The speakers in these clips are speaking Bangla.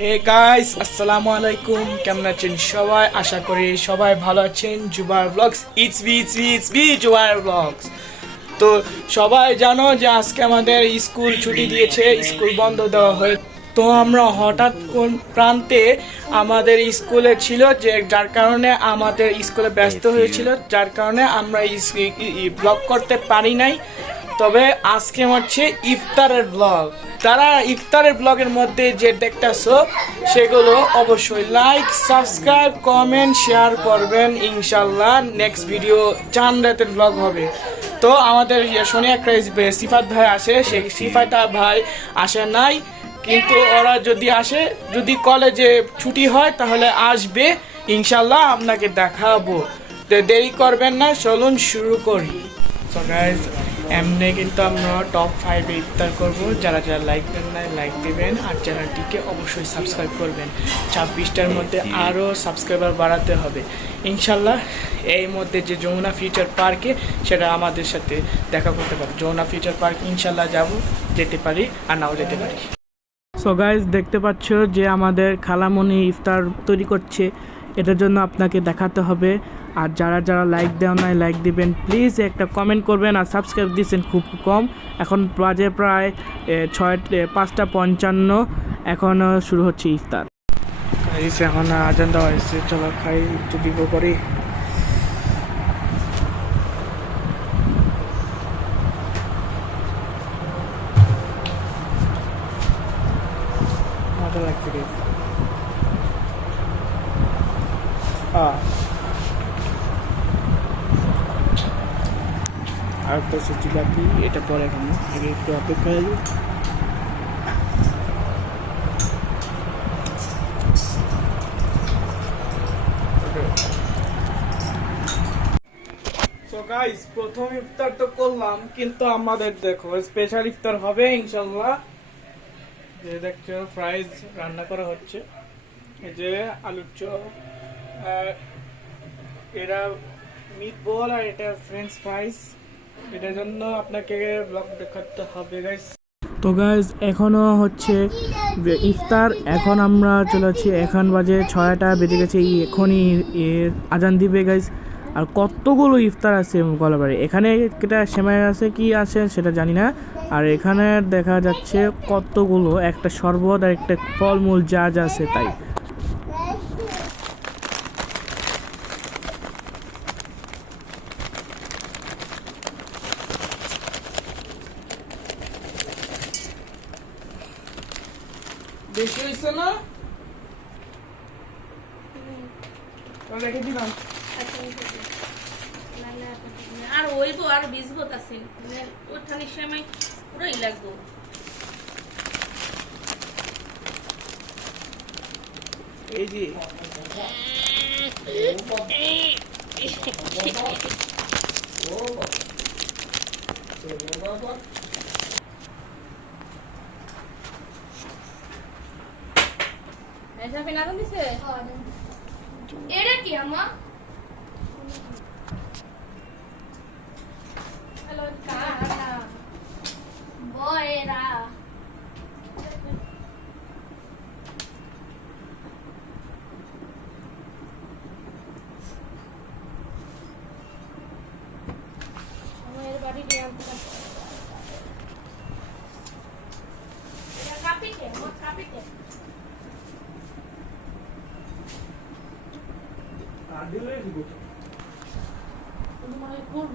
হে গাইস আসসালামু আলাইকুম কেমন আছেন সবাই? আশা করি সবাই ভালো আছেন। Jubar blogs it's B it's B it's B Jubar blogs তো সবাই জানো যে আজকে আমাদের স্কুল ছুটি দিয়েছে, স্কুল বন্ধ দেওয়া হয়ে তো আমরা হঠাৎ কোন প্রান্তে আমাদের স্কুলে ছিল যে যার কারণে আমাদের স্কুলে ব্যস্ত হয়েছিল যার কারণে আমরা ব্লগ করতে পারি নাই। তবে আজকে হচ্ছে ইফতারের ব্লগ। তারা ইফতারের ব্লগের মধ্যে যে দেখতেছো সেগুলো অবশ্যই লাইক সাবস্ক্রাইব কমেন্ট শেয়ার করবেন। ইনশাল্লাহ নেক্সট ভিডিও চান রাতের ব্লগ হবে। তো আমাদের ইয়ে শনি একটা সিফাত ভাই আসে সেই সিফাতা ভাই আসে নাই। কিন্তু ওরা যদি আসে যদি কলেজে ছুটি হয় তাহলে আসবে। ইনশাল্লাহ আপনাকে দেখাবো। তো দেরি করবেন না চলুন শুরু করি। সো গাইজ এমনি কিন্তু আমরা টপ ফাইভে ইফতার করব। যারা যারা লাইক দেন না লাইক দেবেন। আর যারা চ্যানেলটিকে অবশ্যই সাবস্ক্রাইব করবেন। ছাব্বিশটার মধ্যে আরও সাবস্ক্রাইবার বাড়াতে হবে। ইনশাল্লাহ এই মধ্যে যে যমুনা ফিউচার পার্কে সেটা আমাদের সাথে দেখা করতে পারে যমুনা ফিউচার পার্ক ইনশাল্লাহ যাব। যেতে পারি আর নাও যেতে পারি। সো গাইজ দেখতে পাচ্ছ যে আমাদের খালামণি ইফতার তৈরি করছে। এটার জন্য আপনাকে দেখাতে হবে। আর যারা যারা লাইক দেওয়া নাই লাইক দিবেন। প্লিজ একটা কমেন্ট করবেন আর সাবস্ক্রাইব দিয়েছেন খুব কম। এখন বাজে প্রায় ছয় পাঁচটা পঞ্চান্ন। এখন শুরু হচ্ছে ইফতার। এখন আজান দেওয়া হয়েছে। চলো খাই, একটু দিব করি। মজা লাগছে guys। আর একটা হচ্ছে জিলাপি এটা পরে খাব। আগে একটু অপেক্ষা হয়ে গাইস প্রথম ইফতার তো করলাম কিন্তু আমাদের দেখো স্পেশাল ইফতার হবে ইনশাল্লাহ যে দেখছ ফ্রাইজ রান্না করা হচ্ছে। এই যে আলুর চপ এটা মিট বল আর এটা ফ্রেঞ্চ ফ্রাইস এটার জন্য আপনাকে ব্লগ দেখাতে হবে গাইস তো গাইজ এখনও হচ্ছে ইফতার। এখন আমরা চলে এখন বাজে ছয়টা, বেজে গেছে এখনই আজান দিবে গাইজ আর কতগুলো ইফতার আছে গলাবাড়ি? এখানে এটা সেমাই আছে কি আছে সেটা জানি না। আর এখানে দেখা যাচ্ছে কতগুলো একটা শরবত আর একটা ফলমূল যা যা আছে তাই। বেশি হয়েছে না? রেখে দিলাম। আর ওই আর ভিজবো তাসিন মানে ওঠানির সময় পুরোই লাগবো। এই যে। পেন এটা কি আমা? আমার বাড়ি দিয়ে আনতে পারছি এটা কাপিতে আমার কাপিতে তুমি মনে হয় করব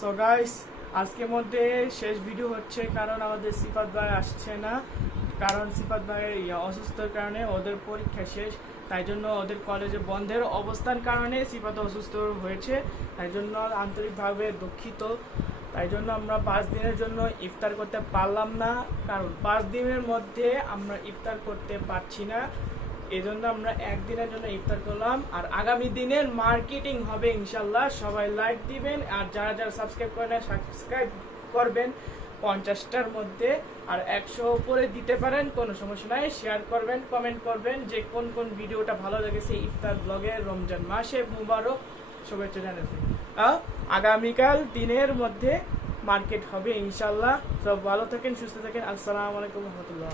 সো গাইস আজকের মধ্যে শেষ ভিডিও হচ্ছে কারণ আমাদের সিফাত ভাই আসছে না। কারণ সিফাত ভাইয়ের ইয়া অসুস্থতার কারণে ওদের পরীক্ষা শেষ। তাই জন্য ওদের কলেজে বন্ধের অবস্থান কারণে সিফাত অসুস্থ হয়েছে। তাই জন্য আন্তরিকভাবে দুঃখিত। তাই জন্য আমরা পাঁচ দিনের জন্য ইফতার করতে পারলাম না, কারণ পাঁচ দিনের মধ্যে আমরা ইফতার করতে পারছি না। এই জন্য আমরা একদিনের জন্য ইফতার করলাম। আর আগামী দিনের মার্কেটিং হবে ইনশাল্লাহ সবাই লাইক দিবেন। আর যারা যারা সাবস্ক্রাইব করেন সাবস্ক্রাইব করবেন পঞ্চাশটার মধ্যে। আর একশো উপরে দিতে পারেন, কোনো সমস্যা নাই। শেয়ার করবেন, কমেন্ট করবেন যে কোন কোন ভিডিওটা ভালো লেগেছে ইফতার ব্লগে রমজান মাসে মুবারক। শুভেচ্ছা জানাচ্ছি। আগামীকাল দিনের মধ্যে মার্কেট হবে ইনশাল্লাহ সব ভালো থাকেন সুস্থ থাকেন। আসসালামু আলাইকুম রহমতুল্লাহ।